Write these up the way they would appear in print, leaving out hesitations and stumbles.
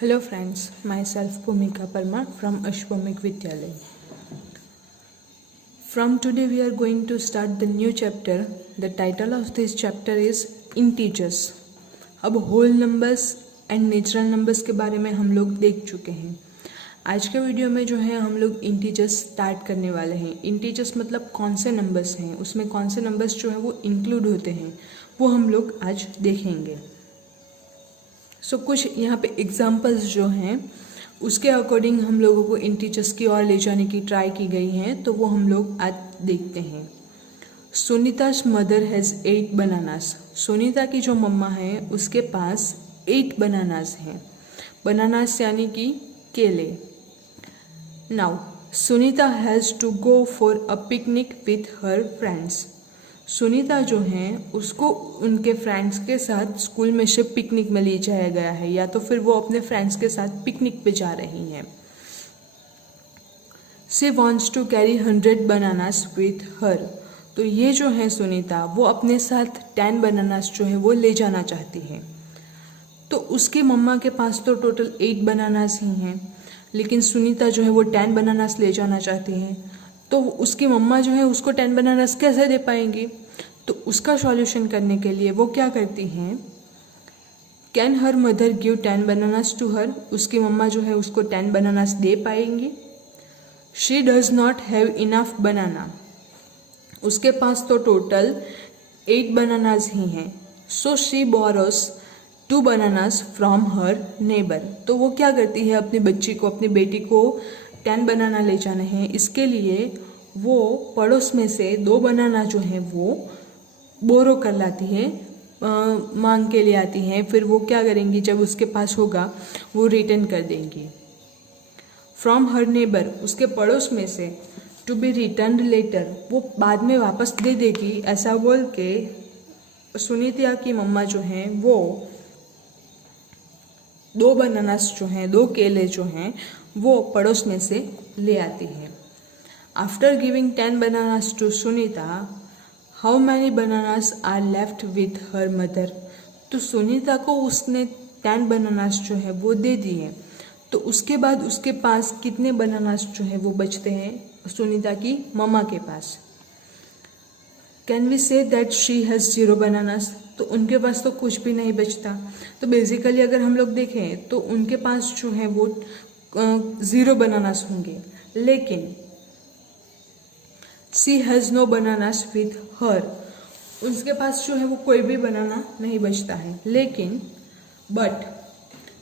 Hello friends, myself Bhumika Parmar from Ashwamik Vidyalaya. From today we are going to start the new chapter. The title of this chapter is Integers. अब whole numbers and natural numbers के बारे में हम लोग देख चुके हैं. आज के वीडियो में जो है हम लोग इंटीजर्स स्टार्ट करने वाले हैं. इंटीजर्स मतलब कौन से नंबर्स हैं, उसमें कौन से नंबर्स जो हैं वो इंक्लूड होते हैं, वो हम लोग आज देखेंगे. कुछ यहाँ पे एग्जाम्पल्स जो हैं उसके अकॉर्डिंग हम लोगों को इंटीजर्स की ओर ले जाने की ट्राई की गई हैं, तो वो हम लोग आज देखते हैं. सुनीता's मदर हैज़ 8 बनानास. सुनीता की जो मम्मा है उसके पास 8 बनानास हैं. बनानास यानी कि केले. Now Sunita has to go for a picnic with her friends. Sunita जो हैं उसको उनके फ्रेंड्स के साथ स्कूल में से पिकनिक में ले जाया गया है, या तो फिर वो अपने फ्रेंड्स के साथ पिकनिक पे जा रही हैं. She wants to carry 100 bananas with her. तो ये जो है सुनीता, वो अपने साथ 10 बनानास जो है वो ले जाना चाहती है. तो उसकी मम्मा के पास तो टोटल 8 बनानास ही हैं, लेकिन सुनीता जो है वो 10 बनानास ले जाना चाहती है. तो उसकी मम्मा जो है उसको 10 बनानास कैसे दे पाएंगी? तो उसका सॉल्यूशन करने के लिए वो क्या करती हैं, can her mother give 10 bananas to her. उसकी मम्मा जो है उसको 10 बनानास दे पाएंगी. She does not have enough banana. उसके पास तो टोटल 8 बनानास ही हैं. So she borrows 2 bananas from her neighbour. तो वो क्या करती है, अपनी बच्ची को, अपनी बेटी को 10 बनाना ले जाने हैं, इसके लिए वो पड़ोस में से 2 बनाना जो है वो बोरो कर लाती है, मांग के लिए आती हैं. फिर वो क्या करेंगी, जब उसके पास होगा वो रिटर्न कर देंगी. फ्रॉम हर नेबर, उसके पड़ोस में से, टू बी रिटर्न लेटर, वो बाद में वापस दे देगी. ऐसा बोल के सुनीता की मम्मा जो हैं वो 2 बनानास जो हैं, 2 केले जो हैं वो पड़ोस में से ले आती है. After giving 10 bananas to Sunita, how many bananas are left with her mother. तो सुनीता को उसने 10 बनानास जो है वो दे दिए. तो उसके बाद उसके पास कितने बनानास जो है वो बचते हैं सुनीता की मम्मा के पास? Can we say that she has 0 bananas. तो उनके पास तो कुछ भी नहीं बचता. तो बेसिकली अगर हम लोग देखें तो उनके पास जो है वो 0 बनानास होंगे. लेकिन she has no bananas with her, उसके पास जो है वो कोई भी बनाना नहीं बचता है. लेकिन but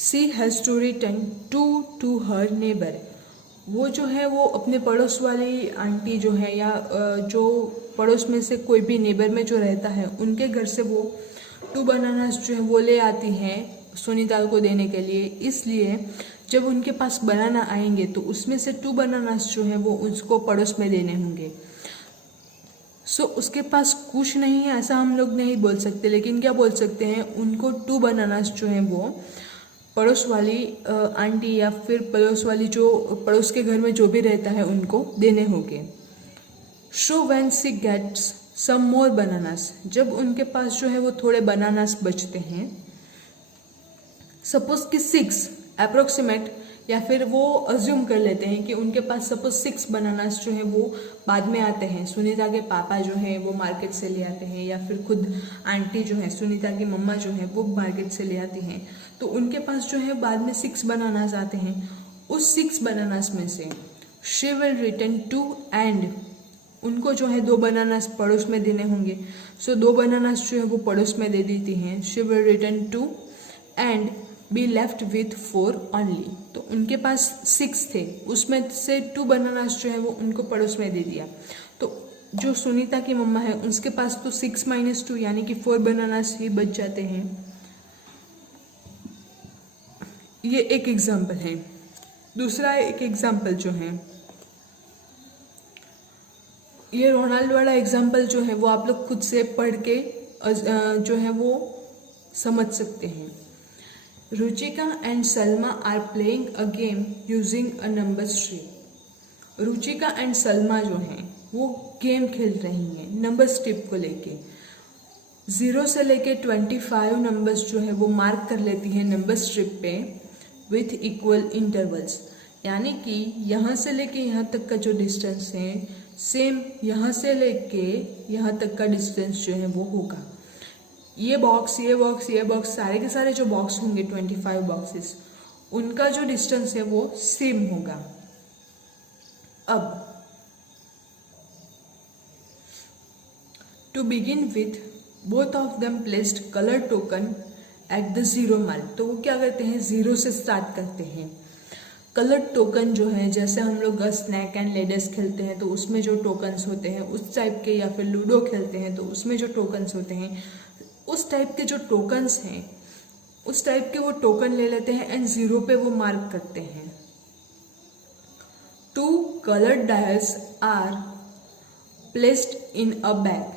she has to return 2 to her neighbour. वो जो है वो अपने पड़ोस वाली आंटी जो है, या जो पड़ोस में से कोई भी नेबर में जो रहता है, उनके घर से वो 2 बनानास जो है वो ले आती हैं सुनीता को देने के लिए. इसलिए जब उनके पास बनाना आएंगे तो उसमें से 2 बनानास जो है वो उसको पड़ोस में देने होंगे. उसके पास कुछ नहीं है ऐसा हम लोग नहीं बोल सकते, लेकिन क्या बोल सकते हैं, उनको 2 बनानास जो हैं वो पड़ोस वाली आंटी या फिर पड़ोस वाली जो पड़ोस के घर में जो भी रहता है उनको देने होंगे. So when she gets some more bananas, जब उनके पास जो है वो थोड़े बनानास बचते हैं, सपोज कि 6 अप्रोक्सीमेट, या फिर वो अज्यूम कर लेते हैं कि उनके पास सपोज 6 बनानास जो है वो बाद में आते हैं. सुनीता के पापा जो है वो मार्केट से ले आते हैं, या फिर खुद आंटी जो है सुनीता की मम्मा जो है वो मार्केट से ले आती हैं. तो उनके पास जो है बाद में 6 बनानास आते हैं. उस 6 बनानास में से शी विल रिटर्न 2 एंड उनको जो है 2 बनानास पड़ोस में देने होंगे. 2 बनानास जो है वो पड़ोस में दे देती हैं. She will return 2 and be left with 4 only. तो उनके पास 6 थे, उसमें से 2 बनानास जो है वो उनको पड़ोस में दे दिया. तो जो सुनीता की मम्मा है उसके पास तो 6 - 2 यानी कि 4 बनानास ही बच जाते हैं. ये एक एग्जाम्पल है. दूसरा एक एग्जाम्पल जो है, ये रोनाल्ड वाला एग्जाम्पल जो है वो आप लोग खुद से पढ़ के जो है वो समझ सकते हैं. Ruchika and Salma are playing a game using a number tree. Ruchika and Salma जो हैं वो गेम खेल रही हैं नंबर स्ट्रिप को लेके. 0 से लेके 25 नंबर्स जो है वो मार्क कर लेती हैं नंबर स्ट्रिप पे. विथ इक्वल इंटरवल्स, यानी कि यहाँ से लेके यहाँ तक का जो डिस्टेंस है सेम यहाँ से लेके यहाँ तक का डिस्टेंस जो है वो होगा। ये बॉक्स ये बॉक्स ये बॉक्स सारे के सारे जो बॉक्स होंगे 25 बॉक्सेस, उनका जो डिस्टेंस है वो सेम होगा। अब to begin with both of them placed colour token at the 0 mark, तो वो क्या करते हैं 0 से स्टार्ट करते हैं। कलर टोकन जो है, जैसे हम लोग स्नैक एंड लेडर्स खेलते हैं तो उसमें जो टोकन्स होते हैं उस टाइप के, या फिर लूडो खेलते हैं तो उसमें जो टोकन्स होते हैं उस टाइप के जो टोकन्स हैं उस टाइप के वो टोकन ले लेते हैं एंड 0 पे वो मार्क करते हैं। 2 colored dice are placed in a bag,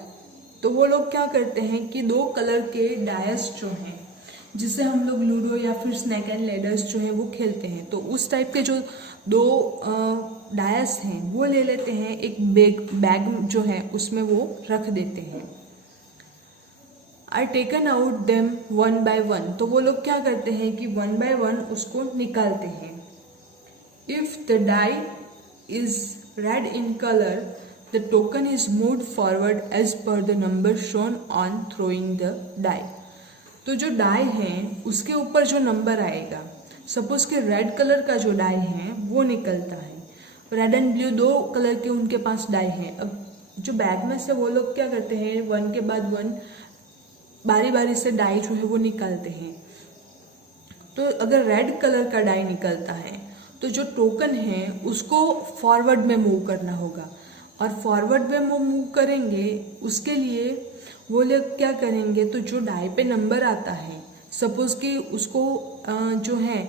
तो वो लोग क्या करते हैं कि 2 कलर के डायस जो हैं जिससे हम लोग लूडो या फिर स्नैक एंड लेडर्स जो है वो खेलते हैं, तो उस टाइप के जो 2 डायस हैं वो ले लेते हैं, एक बैग जो है उसमें वो रख देते हैं। Are taken out them 1 by 1, तो वो लोग क्या करते हैं कि 1 by 1 उसको निकालते हैं। If the die is red in colour the token is moved forward as per the number shown on throwing the die, तो जो डाई है उसके ऊपर जो नंबर आएगा, सपोज कि रेड कलर का जो डाई है वो निकलता है, रेड एंड ब्लू 2 कलर के उनके पास डाई हैं। अब जो बैग में से वो लोग क्या करते हैं 1 के बाद 1 बारी बारी से डाई जो है वो निकालते हैं। तो अगर रेड कलर का डाई निकलता है तो जो टोकन है उसको फॉरवर्ड में मूव करना होगा, और फॉरवर्ड में वो मूव करेंगे उसके लिए वो लोग क्या करेंगे, तो जो डाई पे नंबर आता है, सपोज कि उसको जो है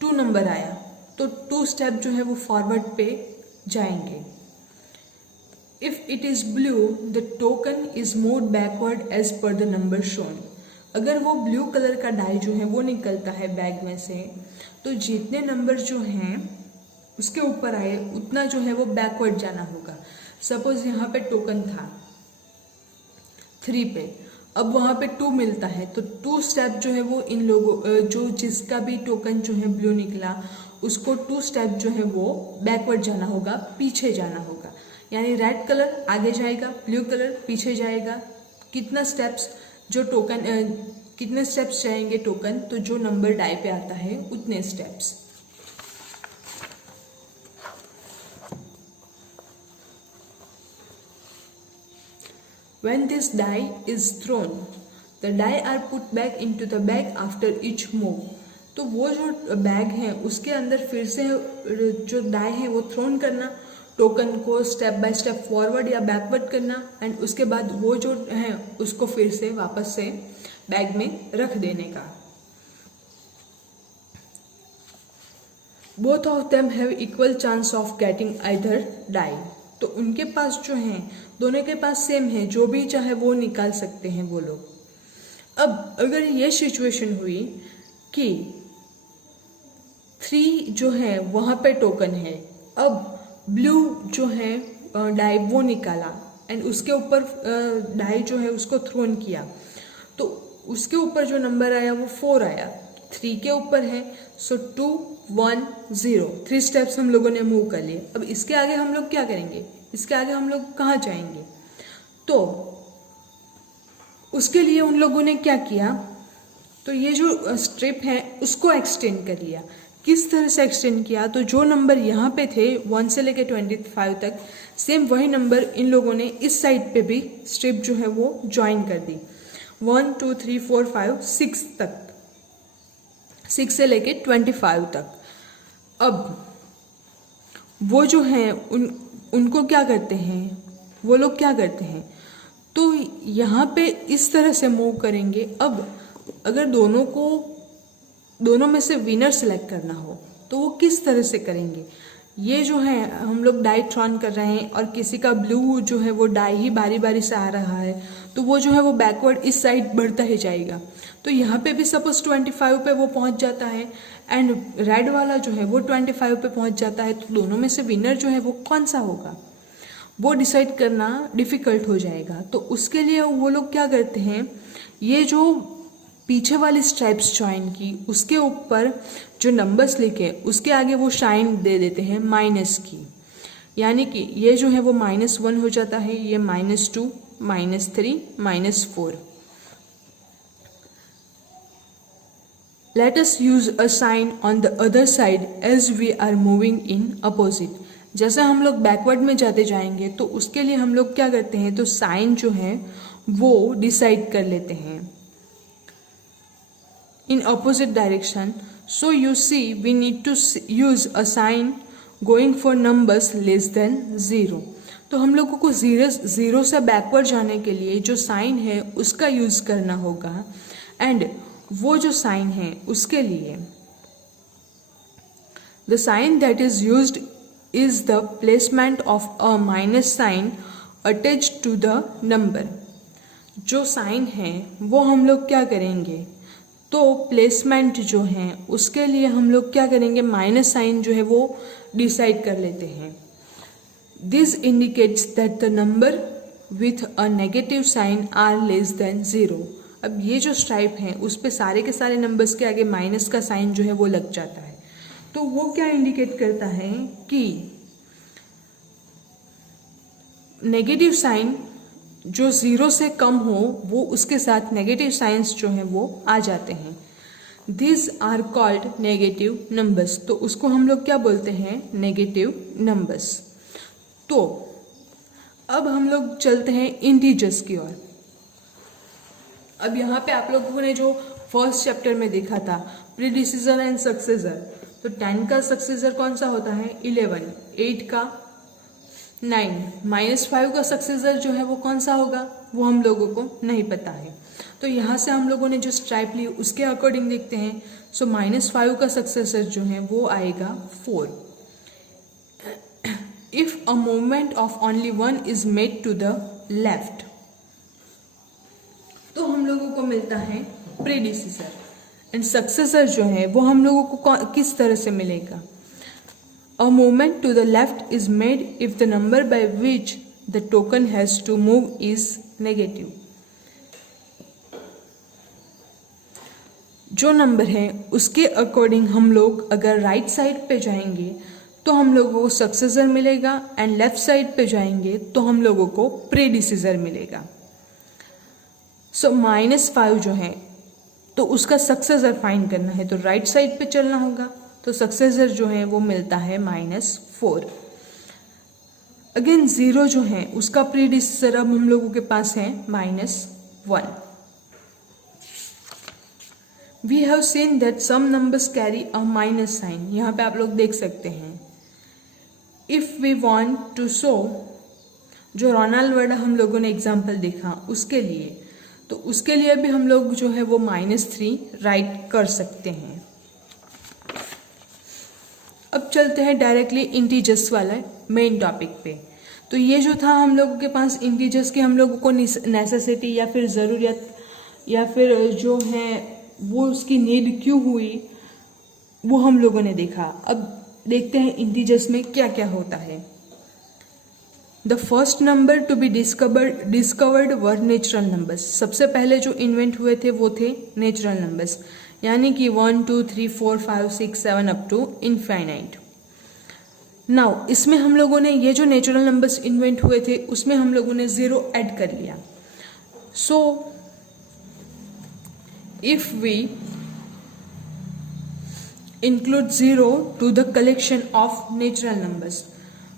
2 नंबर आया तो 2 स्टेप जो है वो फॉरवर्ड पे जाएंगे। If it is blue the token is moved backward as per the number shown, अगर वो ब्लू कलर का डाई जो है वो निकलता है बैग में से, तो जितने नंबर जो हैं उसके ऊपर आए उतना जो है वो बैकवर्ड जाना होगा। सपोज यहाँ पे टोकन था 3 पे, अब वहाँ पे 2 मिलता है तो 2 स्टेप जो है वो इन लोगों जो जिसका भी टोकन जो है ब्लू निकला उसको 2 स्टेप जो है वो बैकवर्ड जाना होगा, पीछे जाना होगा। यानी रेड कलर आगे जाएगा, ब्लू कलर पीछे जाएगा। कितना स्टेप्स जो टोकन कितने स्टेप्स जाएंगे टोकन, तो जो नंबर डाई पे आता है उतने steps. When this die is thrown, the die are put back into the bag after each move. तो वो जो बैग है उसके अंदर फिर से जो डाई है वो थ्रोन करना, टोकन को स्टेप बाय स्टेप फॉरवर्ड या बैकवर्ड करना, एंड उसके बाद वो जो है उसको फिर से वापस से बैग में रख देने का। Both of them have equal chance of getting either die, तो उनके पास जो है दोनों के पास सेम है, जो भी चाहे वो निकाल सकते हैं वो लोग। अब अगर ये सिचुएशन हुई कि 3 जो है वहाँ पे टोकन है, अब ब्लू जो है डाई वो निकाला एंड उसके ऊपर डाई जो है उसको थ्रोन किया, तो उसके ऊपर जो नंबर आया वो 4 आया, 3 के ऊपर है, सो 2 1 0 3 स्टेप्स हम लोगों ने मूव कर लिए। अब इसके आगे हम लोग क्या करेंगे, इसके आगे हम लोग कहाँ जाएंगे, तो उसके लिए उन लोगों ने क्या किया, तो ये जो स्ट्रिप है उसको एक्सटेंड कर लिया। किस तरह से एक्सटेंड किया, तो जो नंबर यहाँ पे थे 1 से लेके 25 तक, सेम वही नंबर इन लोगों ने इस साइड पे भी स्ट्रिप जो है वो ज्वाइन कर दी। 1 2 3 4 5 6 तक, 6 से लेके 25 तक। अब वो जो है उनको क्या करते हैं, वो लोग क्या करते हैं, तो यहाँ पे इस तरह से मूव करेंगे। अब अगर दोनों में से विनर सेलेक्ट करना हो तो वो किस तरह से करेंगे, ये जो है हम लोग डाई थ्रॉन कर रहे हैं और किसी का ब्लू जो है वो डाई ही बारी बारी से आ रहा है, तो वो जो है वो बैकवर्ड इस साइड बढ़ता ही जाएगा। तो यहाँ पे भी सपोज 25 पे वो पहुँच जाता है एंड रेड वाला जो है वो 25 पे पहुँच जाता है, तो दोनों में से विनर जो है वो कौन सा होगा वो डिसाइड करना डिफ़िकल्ट हो जाएगा। तो उसके लिए वो लोग क्या करते हैं, ये जो पीछे वाली स्ट्राइप्स ज्वाइन की, उसके ऊपर जो नंबर्स लिखे उसके आगे वो साइन दे देते हैं माइनस की, यानी कि ये जो है वो -1 हो जाता है, ये -2, -3, -4। Let us use a sign on the other side as we are moving in opposite। जैसे हम लोग बैकवर्ड में जाते जाएंगे तो उसके लिए हम लोग क्या करते हैं, तो साइन जो है वो डिसाइड कर लेते हैं in opposite direction। So you see we need to use a sign going for numbers less than 0। तो हम लोगों को ज़ीरो से बैकवर्ड जाने के लिए जो साइन है उसका यूज़ करना होगा, एंड वो जो साइन है उसके लिए the sign that is used is the placement of a minus sign attached to the number. जो साइन है वो हम लोग क्या करेंगे, तो प्लेसमेंट जो है उसके लिए हम लोग क्या करेंगे, माइनस साइन जो है वो डिसाइड कर लेते हैं। This indicates that the number with a negative sign are less than 0। अब ये जो स्ट्राइप है उस पे सारे के सारे नंबर्स के आगे माइनस का साइन जो है वो लग जाता है, तो वो क्या इंडिकेट करता है कि नेगेटिव साइन जो 0 से कम हो वो उसके साथ नेगेटिव साइंस जो है वो आ जाते हैं। This are called negative numbers. तो उसको हम लोग क्या बोलते हैं, नेगेटिव नंबर्स। तो अब हम लोग चलते हैं इंटीजर्स की ओर। अब यहाँ पे आप लोगों ने जो फर्स्ट चैप्टर में देखा था प्रीडिसीजर एंड सक्सेसर, तो 10 का सक्सेसर कौन सा होता है, 11, 8 का 9, -5 का सक्सेसर जो है वो कौन सा होगा, वो हम लोगों को नहीं पता है। तो यहाँ से हम लोगों ने जो स्ट्राइप ली उसके अकॉर्डिंग देखते हैं। सो -5 का सक्सेसर जो है वो आएगा 4। If a movement of only 1 is made to the left, तो हम लोगों को मिलता है प्रेडिसीसर, एंड सक्सेसर जो है वो हम लोगों को किस तरह से मिलेगा, a movement to the left is made if the number by which the token has to move is negative. जो नंबर है उसके अकॉर्डिंग हम लोग अगर राइट साइड पे जाएंगे तो हम लोगों को सक्सेसर मिलेगा, एंड लेफ्ट साइड पे जाएंगे तो हम लोगों को प्रेडिसीसर मिलेगा। सो -5 जो है तो उसका सक्सेसर फाइंड करना है, तो राइट साइड पे चलना होगा, तो सक्सेसर जो है वो मिलता है -4। अगेन 0 जो है उसका प्रीडिसीसर अब हम लोगों के पास है -1। We have seen that some numbers carry a minus sign. यहाँ पे आप लोग देख सकते हैं। If we want to show, जो रोनाल्ड वर्ड हम लोगों ने एग्जाम्पल देखा उसके लिए, तो उसके लिए भी हम लोग जो है वो -3 राइट कर सकते हैं। अब चलते हैं डायरेक्टली इंटीजर्स वाला मेन टॉपिक पे। तो ये जो था हम लोगों के पास इंटीजर्स की हम लोगों को नेसेसिटी या फिर ज़रूरत या फिर जो है वो उसकी नीड क्यों हुई वो हम लोगों ने देखा। अब देखते हैं इंटीजर्स में क्या क्या होता है। The first number to be discovered were natural numbers. सबसे पहले जो इन्वेंट हुए थे वो थे नेचुरल नंबर्स, यानी कि 1 2 3 4 5 6 7 अप टू इनफाइनाइट। नाउ इसमें हम लोगों ने ये जो नेचुरल नंबर्स इन्वेंट हुए थे उसमें हम लोगों ने 0 ऐड कर लिया। So if we include 0 to the collection of natural numbers,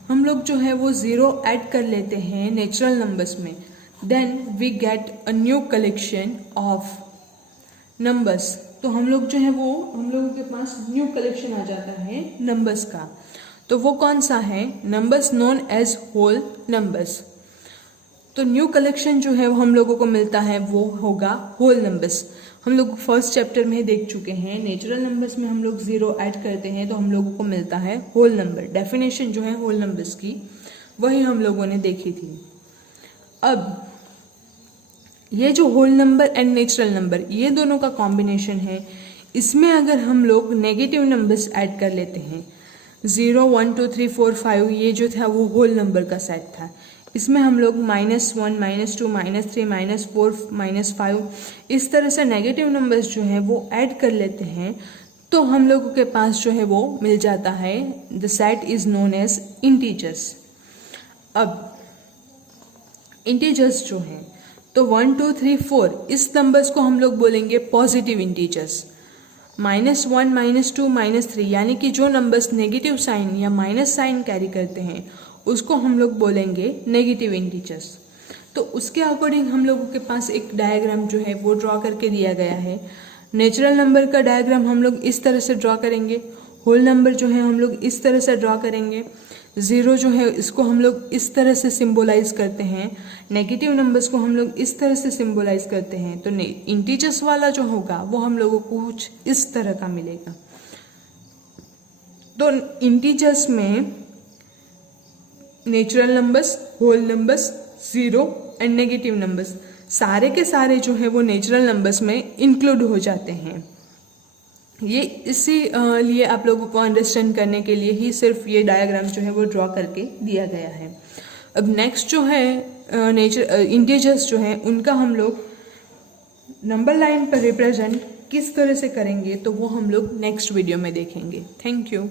हम लोग जो है वो 0 ऐड कर लेते हैं नेचुरल नंबर्स में, then we get a new collection of numbers. तो हम लोग जो है वो हम लोगों के पास न्यू कलेक्शन आ जाता है नंबर्स का। तो वो कौन सा है, numbers known as whole numbers. तो न्यू कलेक्शन जो है वो हम लोगों को मिलता है वो होगा होल नंबर्स। हम लोग फर्स्ट चैप्टर में देख चुके हैं, नेचुरल नंबर्स में हम लोग 0 ऐड करते हैं तो हम लोगों को मिलता है होल नंबर। डेफिनेशन जो है होल नंबर्स की वही हम लोगों ने देखी थी। अब ये जो whole number and natural number ये दोनों का कॉम्बिनेशन है, इसमें अगर हम लोग नेगेटिव नंबर्स ऐड कर लेते हैं, 0 1 2 3 4 5 ये जो था वो होल नंबर का सेट था, इसमें हम लोग -1, -2, -3, -4, -5 इस तरह से नेगेटिव नंबर्स जो हैं वो ऐड कर लेते हैं, तो हम लोगों के पास जो है वो मिल जाता है the set is known as integers. अब इंटीजर्स जो हैं तो 1, 2, 3, 4 इस नंबर्स को हम लोग बोलेंगे पॉजिटिव इंटीजर्स। -1, -2, -3 यानी कि जो नंबर्स नेगेटिव साइन या माइनस साइन कैरी करते हैं उसको हम लोग बोलेंगे नेगेटिव इंटीजर्स। तो उसके अकॉर्डिंग हम लोगों के पास एक डायग्राम जो है वो ड्रॉ करके दिया गया है। नेचुरल नंबर का डायग्राम हम लोग इस तरह से ड्रॉ करेंगे, होल नंबर जो है हम लोग इस तरह से ड्रॉ करेंगे, ज़ीरो जो है इसको हम लोग इस तरह से सिंबलाइज करते हैं, नेगेटिव नंबर्स को हम लोग इस तरह से सिंबलाइज करते हैं। तो इंटीजर्स वाला जो होगा वो हम लोगों को कुछ इस तरह का मिलेगा। तो इंटीजर्स में natural numbers, whole numbers, zero and negative numbers सारे के सारे जो है वो नेचुरल नंबर्स में इंक्लूड हो जाते हैं। ये इसी लिए आप लोगों को अंडरस्टैंड करने के लिए ही सिर्फ ये डायग्राम जो है वो ड्रॉ करके दिया गया है। अब नेक्स्ट जो है इंटीजर्स जो हैं उनका हम लोग नंबर लाइन पर रिप्रेजेंट किस तरह से करेंगे तो वो हम लोग नेक्स्ट वीडियो में देखेंगे। Thank you.